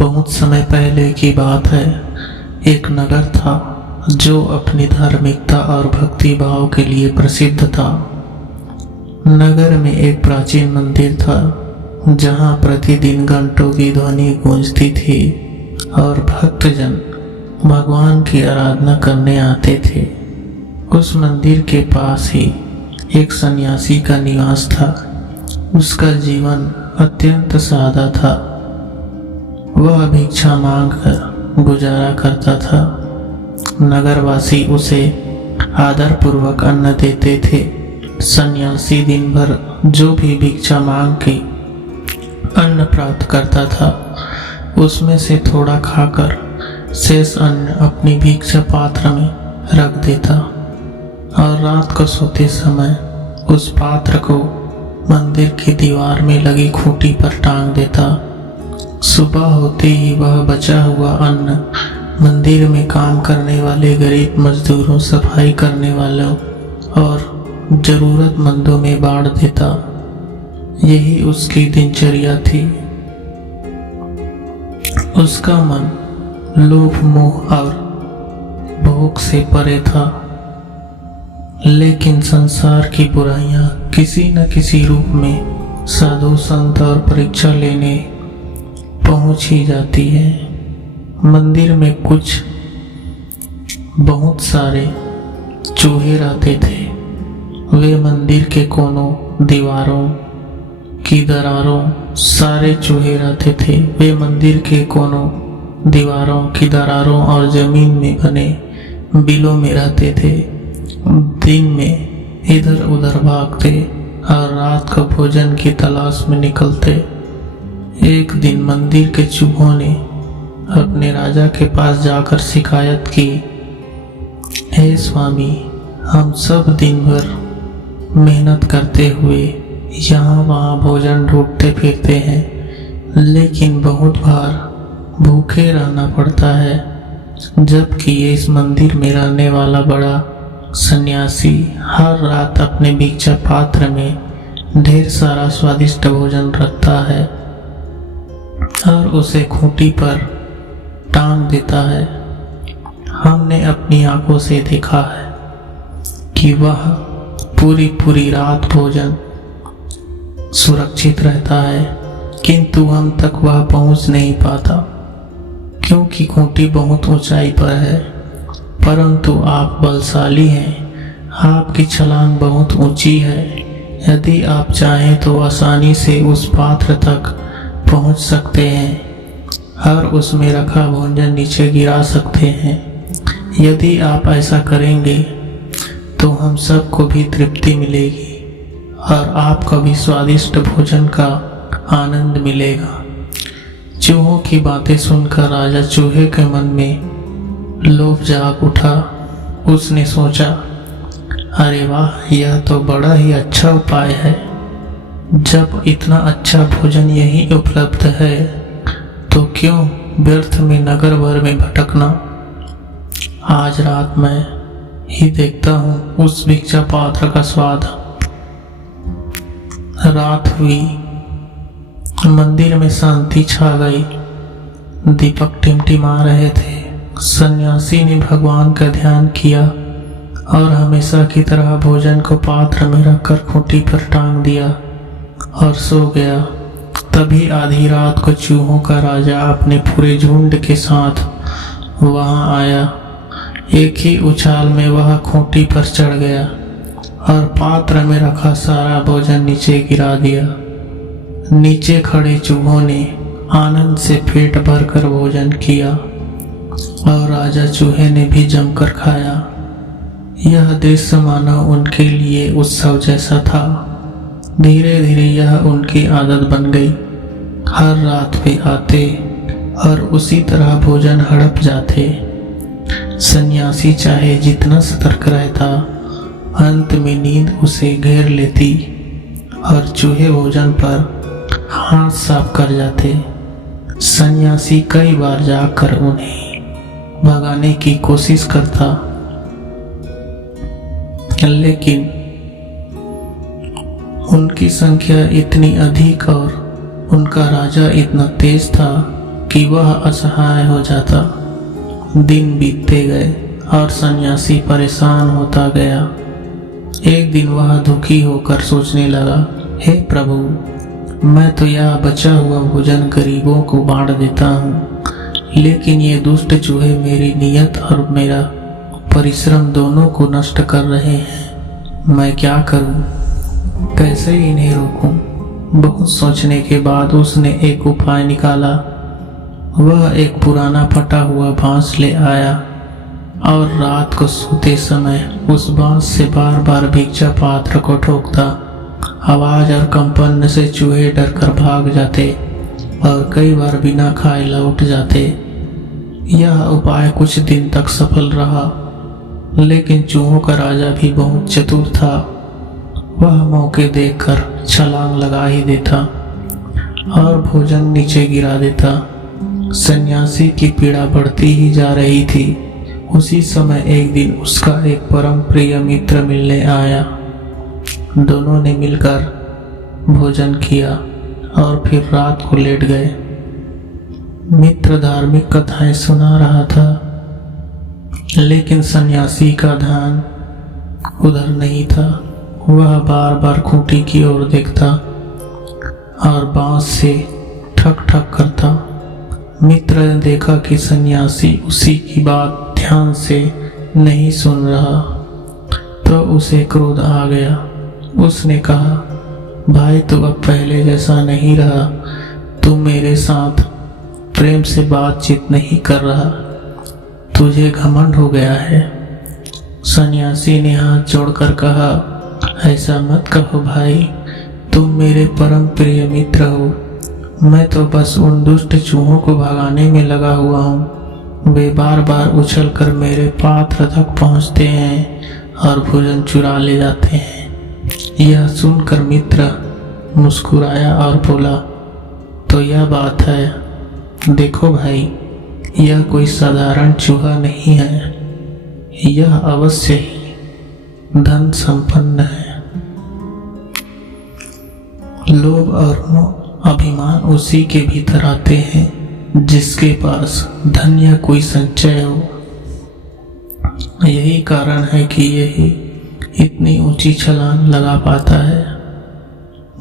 बहुत समय पहले की बात है। एक नगर था जो अपनी धार्मिकता और भक्ति भाव के लिए प्रसिद्ध था। नगर में एक प्राचीन मंदिर था जहां प्रतिदिन घंटों की ध्वनि गूंजती थी और भक्तजन भगवान की आराधना करने आते थे। उस मंदिर के पास ही एक सन्यासी का निवास था। उसका जीवन अत्यंत सादा था। वह भिक्षा मांगकर गुजारा करता था। नगरवासी उसे आदरपूर्वक अन्न देते थे। सन्यासी दिन भर जो भी भिक्षा मांग के अन्न प्राप्त करता था उसमें से थोड़ा खाकर शेष अन्न अपनी भिक्षा पात्र में रख देता और रात को सोते समय उस पात्र को मंदिर की दीवार में लगी खूंटी पर टांग देता। सुबह होते ही वह बचा हुआ अन्न मंदिर में काम करने वाले गरीब मजदूरों, सफाई करने वालों और जरूरतमंदों में बांट देता। यही उसकी दिनचर्या थी। उसका मन लोभ, मोह और भोग से परे था, लेकिन संसार की बुराइयां किसी न किसी रूप में साधु संत और परीक्षा लेने पहुंच ही जाती है। मंदिर में बहुत सारे चूहे रहते थे। वे मंदिर के कोनों, दीवारों की दरारों, सारे चूहे रहते थे। वे मंदिर के कोनों, दीवारों की दरारों और जमीन में बने बिलों में रहते थे। दिन में इधर उधर भागते और रात को भोजन की तलाश में निकलते। एक दिन मंदिर के चूहों ने अपने राजा के पास जाकर शिकायत की, हे स्वामी, हम सब दिन भर मेहनत करते हुए यहाँ वहाँ भोजन ढूंढते फिरते हैं, लेकिन बहुत बार भूखे रहना पड़ता है, जबकि इस मंदिर में रहने वाला बड़ा सन्यासी हर रात अपने भिक्षा पात्र में ढेर सारा स्वादिष्ट भोजन रखता है और उसे खूंटी पर टांग देता है। हमने अपनी आंखों से देखा है कि वह पूरी रात भोजन सुरक्षित रहता है, किंतु हम तक वह पहुंच नहीं पाता क्योंकि खूंटी बहुत ऊंचाई पर है। परंतु आप बलशाली हैं, आपकी छलांग बहुत ऊंची है। यदि आप चाहें तो आसानी से उस पात्र तक पहुंच सकते हैं और उसमें रखा भोजन नीचे गिरा सकते हैं। यदि आप ऐसा करेंगे तो हम सबको भी तृप्ति मिलेगी और आपको भी स्वादिष्ट भोजन का आनंद मिलेगा। चूहों की बातें सुनकर राजा चूहे के मन में लोभ जाग उठा। उसने सोचा, अरे वाह, यह तो बड़ा ही अच्छा उपाय है। जब इतना अच्छा भोजन यही उपलब्ध है तो क्यों व्यर्थ में नगर भर में भटकना। आज रात मैं ही देखता हूँ उस भिक्षा पात्र का स्वाद। रात हुई, मंदिर में शांति छा गई। दीपक टिमटिमा रहे थे। सन्यासी ने भगवान का ध्यान किया और हमेशा की तरह भोजन को पात्र में रखकर खूंटी पर टांग दिया और सो गया। तभी आधी रात को चूहों का राजा अपने पूरे झुंड के साथ वहां आया। एक ही उछाल में वह खूंटी पर चढ़ गया और पात्र में रखा सारा भोजन नीचे गिरा दिया। नीचे खड़े चूहों ने आनंद से पेट भरकर भोजन किया और राजा चूहे ने भी जमकर खाया। यह दृश्य मानो उनके लिए उत्सव जैसा था। धीरे धीरे यह उनकी आदत बन गई। हर रात वे आते और उसी तरह भोजन हड़प जाते। सन्यासी चाहे जितना सतर्क रहता, अंत में नींद उसे घेर लेती और चूहे भोजन पर हाथ साफ कर जाते। सन्यासी कई बार जाकर उन्हें भगाने की कोशिश करता, लेकिन उनकी संख्या इतनी अधिक और उनका राजा इतना तेज था कि वह असहाय हो जाता। दिन बीतते गए और सन्यासी परेशान होता गया। एक दिन वह दुखी होकर सोचने लगा, हे प्रभु, मैं तो यह बचा हुआ भोजन गरीबों को बांट देता हूँ, लेकिन ये दुष्ट चूहे मेरी नियत और मेरा परिश्रम दोनों को नष्ट कर रहे हैं। मैं क्या करूँ? कैसे इन्हें रोकूं? बहुत सोचने के बाद उसने एक उपाय निकाला। वह एक पुराना फटा हुआ बांस ले आया और रात को सोते समय उस बांस से बार बार भिक्षा पात्र को ठोकता। आवाज और कंपन से चूहे डरकर भाग जाते और कई बार बिना खाए लौट जाते। यह उपाय कुछ दिन तक सफल रहा, लेकिन चूहों का राजा भी बहुत चतुर था। वह मौके देखकर छलांग लगा ही देता और भोजन नीचे गिरा देता। सन्यासी की पीड़ा बढ़ती ही जा रही थी। उसी समय एक दिन उसका एक परम प्रिय मित्र मिलने आया। दोनों ने मिलकर भोजन किया और फिर रात को लेट गए। मित्र धार्मिक कथाएं सुना रहा था, लेकिन सन्यासी का ध्यान उधर नहीं था। वह बार बार खूंटी की ओर देखता और बांस से ठक ठक करता। मित्र ने देखा कि सन्यासी उसी की बात ध्यान से नहीं सुन रहा, तो उसे क्रोध आ गया। उसने कहा, भाई तू अब पहले जैसा नहीं रहा। तू मेरे साथ प्रेम से बातचीत नहीं कर रहा। तुझे घमंड हो गया है। सन्यासी ने हाथ जोड़कर कहा, ऐसा मत कहो भाई, तुम मेरे परम प्रिय मित्र हो। मैं तो बस उन दुष्ट चूहों को भगाने में लगा हुआ हूँ। वे बार बार उछलकर मेरे पात्र तक पहुँचते हैं और भोजन चुरा ले जाते हैं। यह सुनकर मित्र मुस्कुराया और बोला, तो यह बात है। देखो भाई, यह कोई साधारण चूहा नहीं है। यह अवश्य ही धन संपन्न है। लोभ और अभिमान उसी के भीतर आते हैं जिसके पास धन या कोई संचय हो। यही कारण है कि यही इतनी ऊंची छलांग लगा पाता है।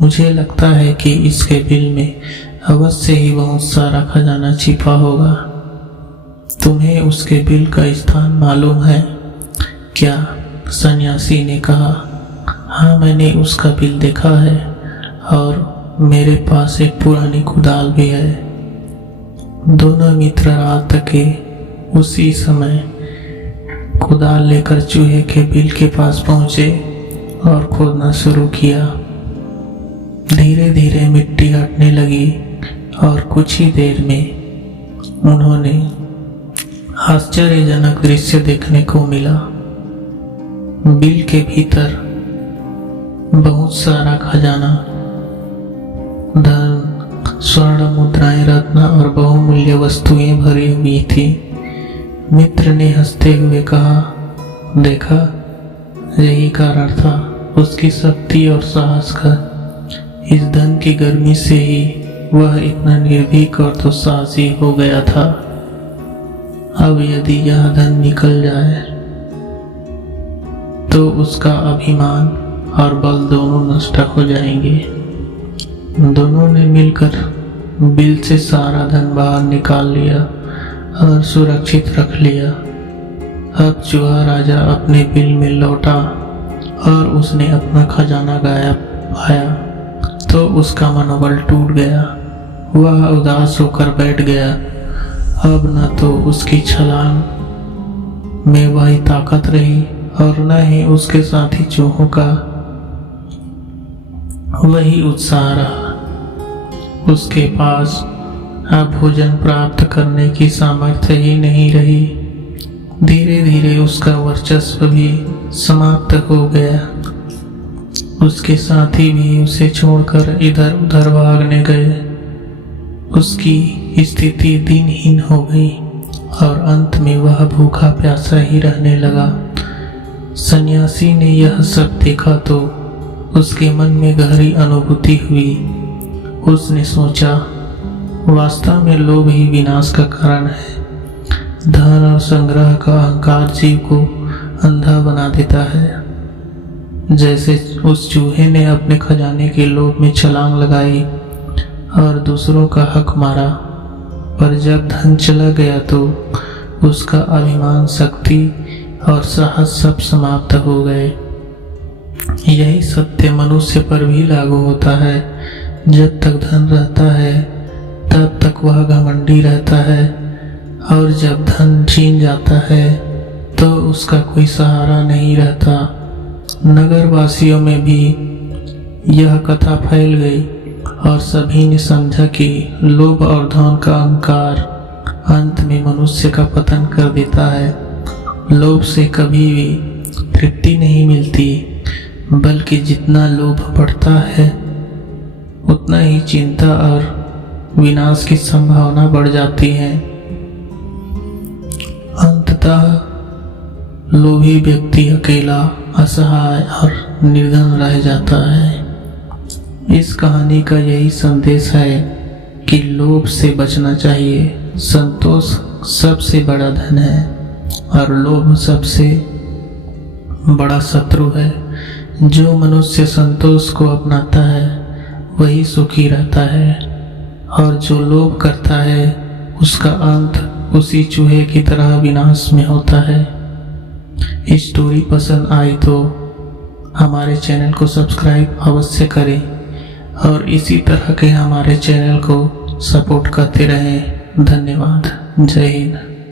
मुझे लगता है कि इसके बिल में अवश्य ही बहुत सारा खजाना छिपा होगा। तुम्हें उसके बिल का स्थान मालूम है क्या? सन्यासी ने कहा, हाँ, मैंने उसका बिल देखा है और मेरे पास एक पुरानी कुदाल भी है। दोनों मित्र रात के उसी समय कुदाल लेकर चूहे के बिल के पास पहुंचे और खोदना शुरू किया। धीरे धीरे मिट्टी हटने लगी और कुछ ही देर में उन्होंने आश्चर्यजनक दृश्य देखने को मिला। बिल के भीतर बहुत सारा खजाना, धन, स्वर्ण मुद्राएं, रत्न और बहुमूल्य वस्तुएं भरी हुई थी। मित्र ने हंसते हुए कहा, देखा, यही कारण था उसकी शक्ति और साहस का। इस धन की गर्मी से ही वह इतना निर्भीक और दुस्साहसी हो गया था। अब यदि यह धन निकल जाए तो उसका अभिमान और बल दोनों नष्ट हो जाएंगे। दोनों ने मिलकर बिल से सारा धन बाहर निकाल लिया और सुरक्षित रख लिया। अब चूहा राजा अपने बिल में लौटा और उसने अपना खजाना गायब पाया तो उसका मनोबल टूट गया। वह उदास होकर बैठ गया। अब न तो उसकी छलांग में वही ताकत रही और न ही उसके साथी चूहों का वही उत्साह रहा। उसके पास अब भोजन प्राप्त करने की सामर्थ्य ही नहीं रही। धीरे धीरे उसका वर्चस्व भी समाप्त हो गया। उसके साथी भी उसे छोड़कर इधर उधर भागने गए। उसकी स्थिति दिनहीन हो गई और अंत में वह भूखा प्यासा ही रहने लगा। सन्यासी ने यह सब देखा तो उसके मन में गहरी अनुभूति हुई। उसने सोचा, वास्तव में लोभ ही विनाश का कारण है। धन और संग्रह का अहंकार जीव को अंधा बना देता है। जैसे उस चूहे ने अपने खजाने के लोभ में छलांग लगाई और दूसरों का हक मारा, पर जब धन चला गया तो उसका अभिमान, शक्ति और साहस सब समाप्त हो गए। यही सत्य मनुष्य पर भी लागू होता है। जब तक धन रहता है तब तक वह घमंडी रहता है, और जब धन छीन जाता है तो उसका कोई सहारा नहीं रहता। नगर वासियों में भी यह कथा फैल गई और सभी ने समझा कि लोभ और धन का अहंकार अंत में मनुष्य का पतन कर देता है। लोभ से कभी भी तृप्ति नहीं मिलती, बल्कि जितना लोभ बढ़ता है उतना ही चिंता और विनाश की संभावना बढ़ जाती है। अंततः लोभी व्यक्ति अकेला, असहाय और निर्धन रह जाता है। इस कहानी का यही संदेश है कि लोभ से बचना चाहिए। संतोष सबसे बड़ा धन है और लोभ सबसे बड़ा शत्रु है। जो मनुष्य संतोष को अपनाता है वही सुखी रहता है, और जो लोभ करता है उसका अंत उसी चूहे की तरह विनाश में होता है। स्टोरी पसंद आई तो हमारे चैनल को सब्सक्राइब अवश्य करें और इसी तरह के हमारे चैनल को सपोर्ट करते रहें। धन्यवाद। जय हिंद।